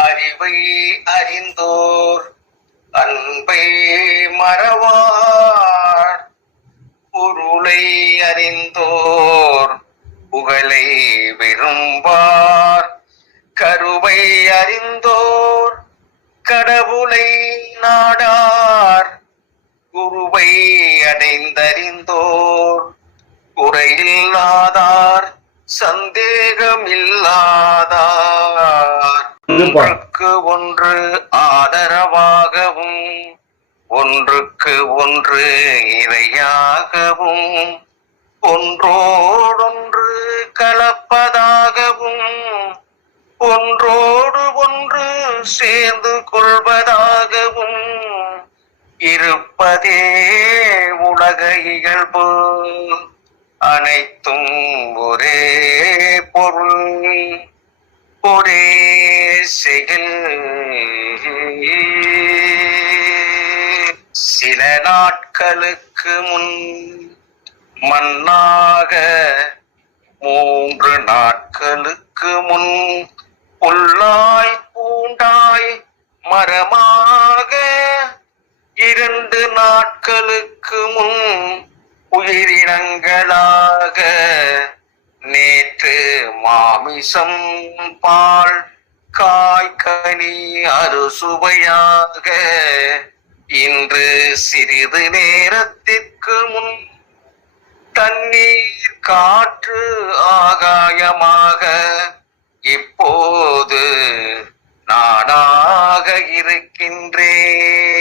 அறிவை அறிந்தோர் அன்பை மறவார், பொருளை அறிந்தோர் புகழை விரும்பார், கருவை அறிந்தோர் கடவுளை நாடார், குருவை அடைந்தறிந்தோர் குறையில்லாதார், சந்தேகமில்லாதார். ஒன்றுக்கு ஒன்று ஆதரவாகவும் ஒன்றுக்கு ஒன்று இணையாகவும் ஒன்றோடொன்று கலப்பதாகவும் ஒன்றோடு ஒன்று சேர்ந்து கொள்வதாகவும் இருப்பதே உலக இயல்பு. அனைத்தும் ஒரே பொருள், ஒரே செயல். சில நாட்களுக்கு முன் மண்ணாக, 3 நாட்களுக்கு முன் புல்லாய் பூண்டாய் மரமாக, 2 நாட்களுக்கு முன் உயிரினங்களாக, நேற்று மாமிசம் பால் காய்கனி அறுசுவையாக, இன்று சிறிது நேரத்திற்கு முன் தண்ணீர் காற்று ஆகாயமாக, இப்போது நானாக இருக்கின்றேன்.